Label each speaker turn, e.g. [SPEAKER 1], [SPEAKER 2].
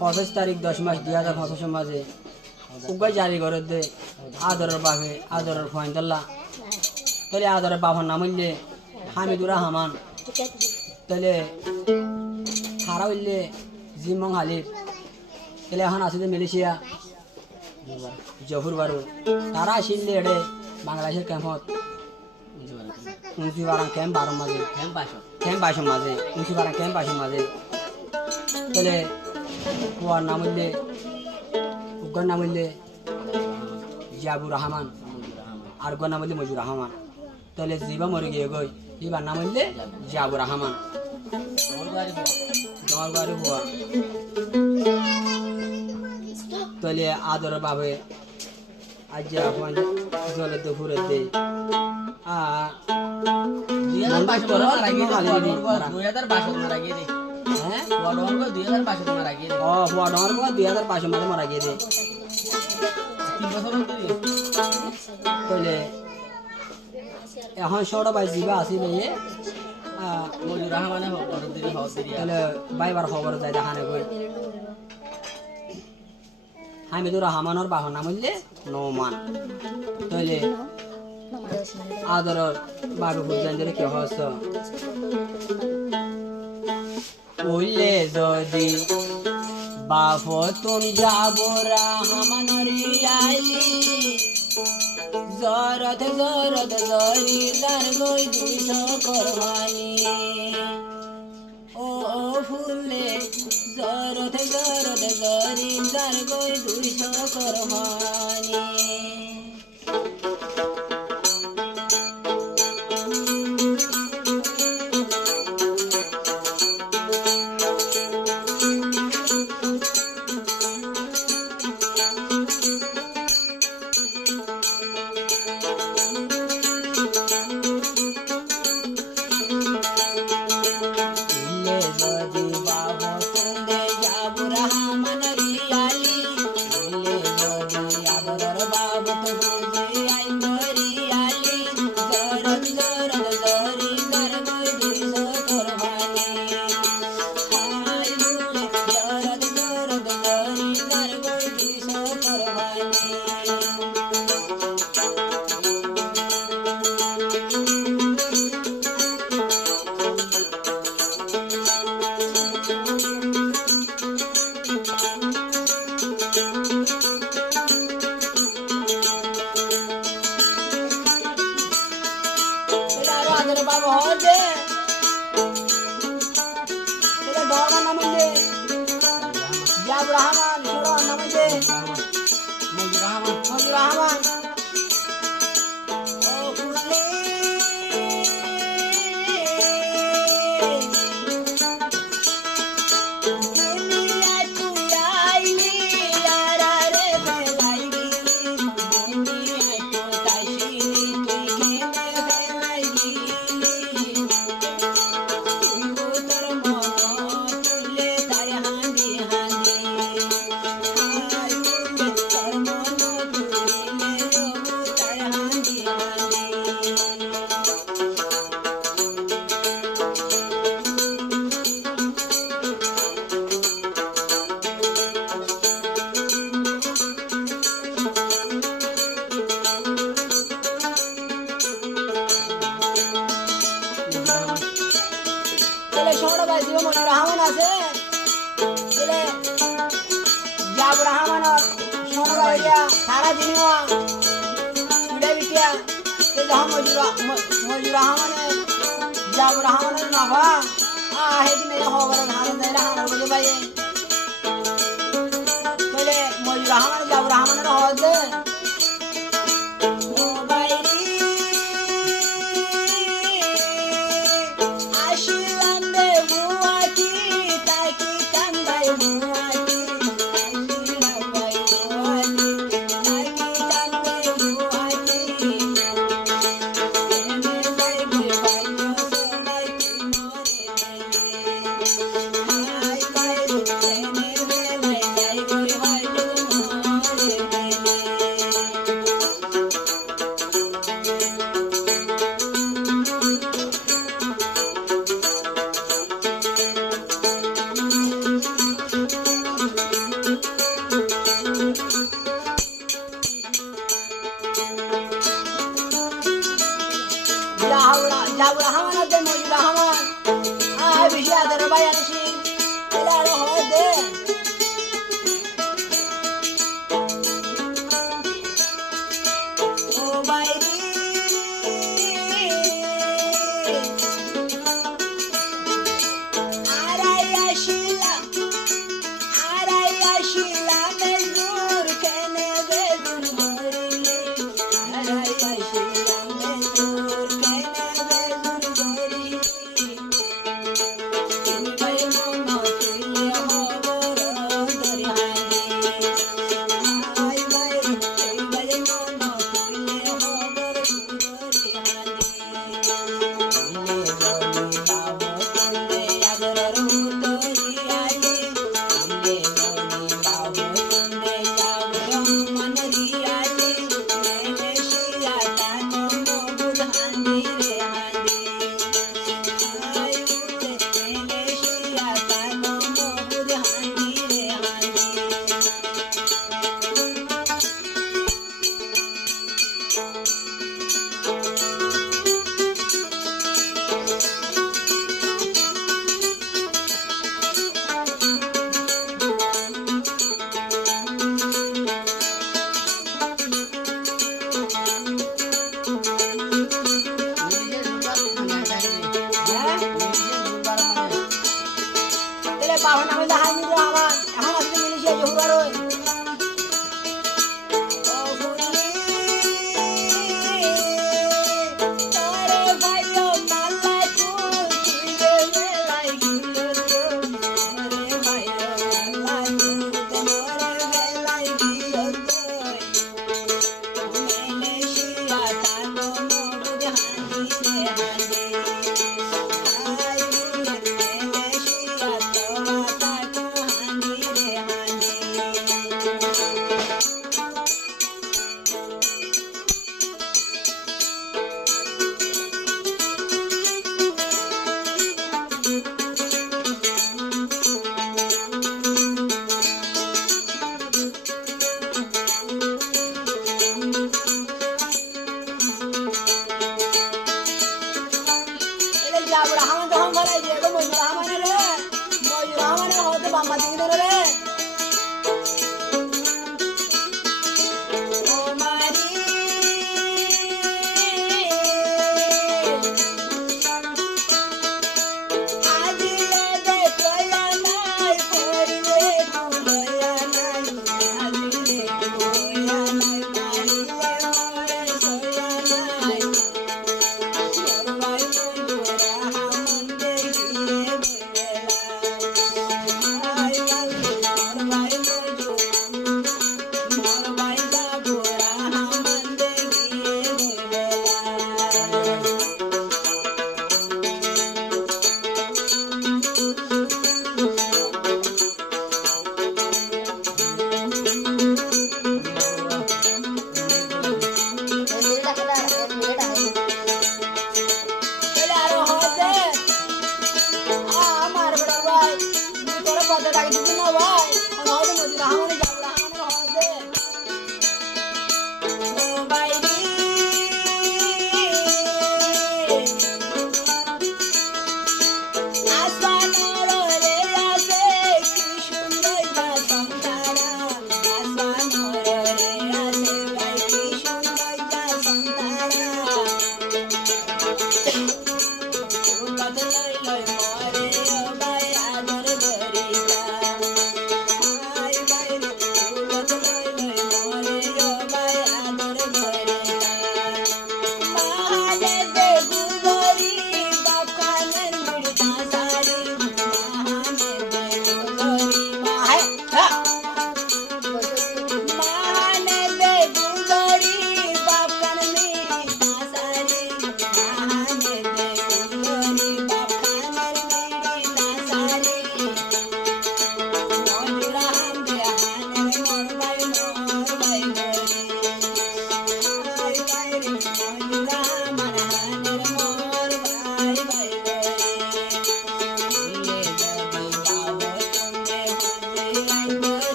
[SPEAKER 1] পঁচিশ তারিখ দশ মাস দুই হাজার পঁচিশের মাঝে উগাই জারি করে দে আদরের বাপে আদরের ফয়ন্দল্লা তাহলে আদরের বাবার নাম হইলে হামিদুর রহমান। তাহলে খারা হইলে জিমং হালির তাহলে এখন যে মালয়েশিয়া জহুর বারু তারা আসিলে এডে বাংলাদেশের ক্যাম্পত। বারাং ক্যাম্প বারো মাঝে ক্যাম্প ক্যাম্প বাইশের মাঝে বারাং ক্যাম্প বাইশের মাঝে তাহলে কুয়ার নাম হইলে উগ্গর নাম হইলে জিয়াবুর রহমান আর উগ্গর নাম হইলে মজুর রহমান তাহলে জিবা মরে গিয়ে গই এবার নাম হইলে জিয়াবুর রহমান বাড়ি তাহলে আদর বাবে আজ যে আপন জলে তো ঘুরে দে আ ও হুয়া বুয়া দুই হাজার পাঁচশো মারা গিয়ে এখন সৌরভ ভাই জিবা আসি ভাইয়ে তাহলে বাইবার খবর যায় দেখানে গই হামিদুর রহমানের বাহর নাম হইলে নৌমান তাহলে আদরের বাবু বুঝলেন ধরে উল্লে যদি বাপ তুমি যাব রহমানের আইলি জরত জরত জরি দার গই দুইশ করবানি। ও ফুলে, জরত জরত জরি দার গই দুইশ করবানি। আছে ছেলে যাব রাহমানর সোনরাইয়া সারা দিনিয়া উড়ে বিটিয়া এ যখন মজুর মজুর রাহমানে যাব রাহমানের নাভা আ হে দিনে হগরে ধান দে রাহমান বলে ভাই বলে মজুর রাহমান যাব রাহমানের হজ দে هورا جاو رحمان الدم وجب رحمان آه بشيادة ربايا نشيد إلى روح الدين